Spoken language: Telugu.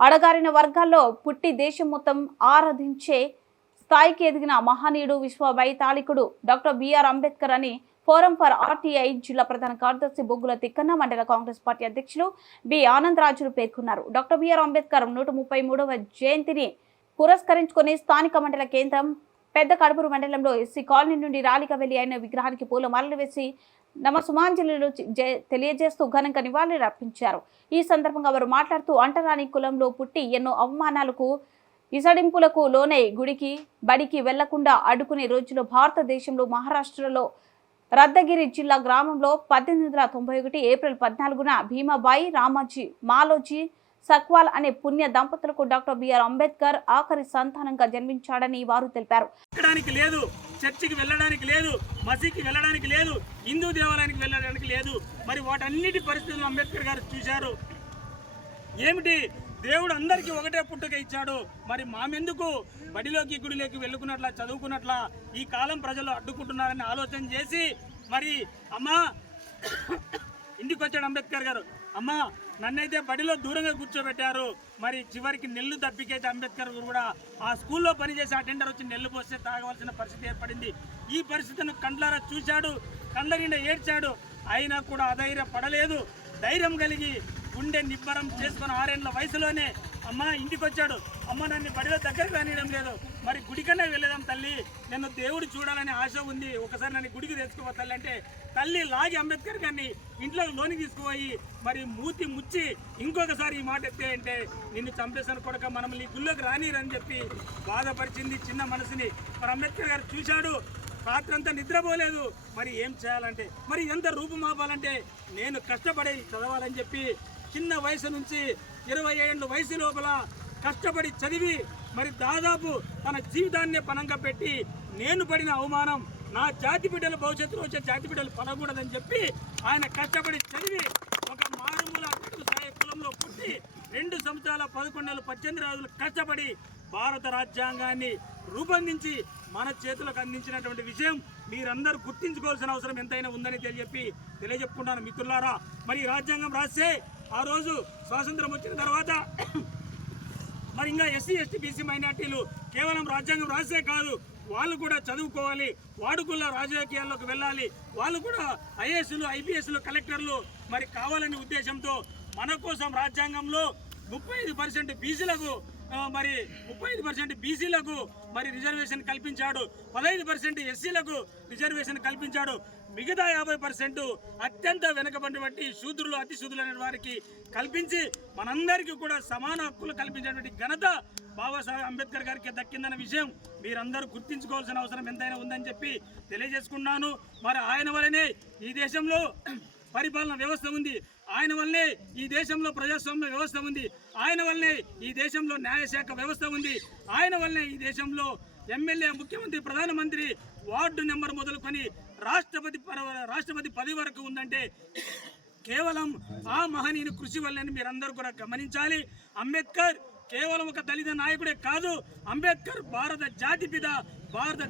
అడగారిన వర్గాల్లో పుట్టి దేశం మొత్తం ఆరాధించే స్థాయికి ఎదిగిన మహనీయుడు విశ్వ వైతాళికుడు డాక్టర్ బిఆర్ అంబేద్కర్ అని ఫోరం ఫర్ ఆర్టీఐ జిల్లా ప్రధాన కార్యదర్శి బొగ్గుల తిక్కన్న మండల కాంగ్రెస్ పార్టీ అధ్యక్షులు బి. ఆనందరాజులు పేర్కొన్నారు. డాక్టర్ బిఆర్ అంబేద్కర్ నూట ముప్పై మూడవ జయంతిని పురస్కరించుకొని స్థానిక మండల కేంద్రం పెద్ద కడుపురు మండలంలో ఎస్సీ కాలనీ నుండి ర్యాలీగా వెళ్ళి ఆయన విగ్రహానికి పూలమాలలు వేసి నమసుమాంజలు తెలియజేస్తూ ఘనంగా నివాళులు అర్పించారు. ఈ సందర్భంగా వారు మాట్లాడుతూ అంటరాని కులంలో పుట్టి ఎన్నో అవమానాలకు ఇసడింపులకు లోనై గుడికి బడికి వెళ్ళకుండా అడ్డుకునే రోజులో భారతదేశంలో మహారాష్ట్రలో రద్దగిరి జిల్లా గ్రామంలో పద్దెనిమిది వందల తొంభై ఒకటి ఏప్రిల్ పద్నాలుగున భీమాబాయి రామాజీ మాలోజీ సక్వాల్ అనే పుణ్య దంపతులకు డాక్టర్ బిఆర్ అంబేద్కర్ ఆఖరి సంతానంగా జన్మించాడని వారు తెలిపారు. లేదు చర్చికి వెళ్ళడానికి లేదు మసీద్కి వెళ్ళడానికి లేదు హిందూ దేవాలయానికి వెళ్ళడానికి లేదు. మరి వాటన్నిటి పరిస్థితులను అంబేద్కర్ గారు చూశారు. ఏమిటి? దేవుడు అందరికీ ఒకటే పుట్టుక ఇచ్చాడు. మరి మామెందుకు? బడిలోకి గుడిలోకి వెళ్ళుకున్నట్ల చదువుకున్నట్ల ఈ కాలం ప్రజలు అడ్డుకుంటున్నారని ఆలోచన చేసి మరి అమ్మా ఇంటికి వచ్చాడు అంబేద్కర్ గారు. అమ్మా నన్నైతే బడిలో దూరంగా కూర్చోబెట్టారు. మరి చివరికి నెల్లు తప్పికైతే అంబేద్కర్ గారు కూడా ఆ స్కూల్లో పనిచేసే అటెండర్ వచ్చి నెల్లు పోస్తే తాగవలసిన పరిస్థితి ఏర్పడింది. ఈ పరిస్థితిని కండ్లారా చూశాడు కళ్ళ నిండా ఏడ్చాడు. అయినా కూడా అధైర్య పడలేదు ధైర్యం కలిగి గుండె నిబ్బరం చేసుకుని ఆరేళ్ళ వయసులోనే అమ్మ ఇంటికి వచ్చాడు అమ్మ నన్ను బడిలో దగ్గరికి రానియడం లేదు. మరి గుడికన్నా వెళ్ళేదాం తల్లి. నేను దేవుడు చూడాలనే ఆశ ఉంది. ఒకసారి నన్ను గుడికి తెచ్చుకోవా తల్లి అంటే తల్లి లాగి అంబేద్కర్ గారిని ఇంట్లో లోనికి తీసుకుపోయి మరి మూతి ముచ్చి ఇంకొకసారి ఈ మాట ఎత్తే అంటే నిన్ను చంపేశాను కొడక మనం నీ గుళ్ళోకి రానిరని చెప్పి బాధపరిచింది చిన్న మనసుని. మరి అంబేద్కర్ గారు చూశాడు. రాత్రంతా నిద్రపోలేదు. మరి ఏం చేయాలంటే మరి ఎంత రూపుమాపాలంటే నేను కష్టపడి చదవాలని చెప్పి చిన్న వయసు నుంచి ఇరవై ఏళ్ళ వయసు లోపల కష్టపడి చదివి మరి దాదాపు తన జీవితాన్నే పనంగా పెట్టి నేను పడిన అవమానం నా జాతి బిడ్డల భవిష్యత్తులో వచ్చే జాతి బిడ్డలు పడకూడదని చెప్పి ఆయన కష్టపడి చదివి ఒక మారుమూల తెలుగు స్థాయి కులంలో పుట్టి రెండు సంవత్సరాల పదకొండు నెలలు పద్దెనిమిది రోజులు కష్టపడి భారత రాజ్యాంగాన్ని రూపొందించి మన చేతులకు అందించినటువంటి విషయం మీరందరూ గుర్తించుకోవాల్సిన అవసరం ఎంతైనా ఉందని తెలియజెప్పి తెలియజెప్పుకుంటాను మిత్రులారా. మరి రాజ్యాంగం రాస్తే ఆ రోజు స్వాతంత్రం వచ్చిన తర్వాత మరి ఇంకా ఎస్సీ ఎస్టీ బీసీ మైనార్టీలు కేవలం రాజ్యాంగం రాసే కాదు వాళ్ళు కూడా చదువుకోవాలి వాడుకున్న రాజకీయాల్లోకి వెళ్ళాలి వాళ్ళు కూడా ఐఏఎస్లు ఐపీఎస్లు కలెక్టర్లు మరి కావాలనే ఉద్దేశంతో మన కోసం రాజ్యాంగంలో ముప్పై ఐదు పర్సెంట్ బీసీలకు మరి ముప్పై ఐదు పర్సెంట్ బీసీలకు మరి రిజర్వేషన్ కల్పించాడు. పదహైదు పర్సెంట్ ఎస్సీలకు రిజర్వేషన్ కల్పించాడు. మిగతా యాభై పర్సెంట్ అత్యంత వెనుకబడినటువంటి శూద్రులు అతి శూద్రులైన వారికి కల్పించి మనందరికీ కూడా సమాన హక్కులు కల్పించినటువంటి ఘనత బాబాసాహెబ్ అంబేద్కర్ గారికి దక్కిందన్న విషయం మీరందరూ గుర్తించుకోవాల్సిన అవసరం ఎంతైనా ఉందని చెప్పి తెలియజేసుకున్నాను. మరి ఆయన వలనే ఈ దేశంలో పరిపాలన వ్యవస్థ ఉంది. ఆయన వల్లే ఈ దేశంలో ప్రజాస్వామ్య వ్యవస్థ ఉంది. ఆయన వల్లే ఈ దేశంలో న్యాయశాఖ వ్యవస్థ ఉంది. ఆయన వల్లే ఈ దేశంలో ఎమ్మెల్యే ముఖ్యమంత్రి ప్రధానమంత్రి వార్డు నెంబర్ మొదలుకొని రాష్ట్రపతి రాష్ట్రపతి పది వరకు ఉందంటే కేవలం ఆ మహనీయుని కృషి వల్లని మీరందరూ కూడా గమనించాలి. అంబేద్కర్ కేవలం ఒక దళిత నాయకుడే కాదు. అంబేద్కర్ భారత జాతిపిత భారత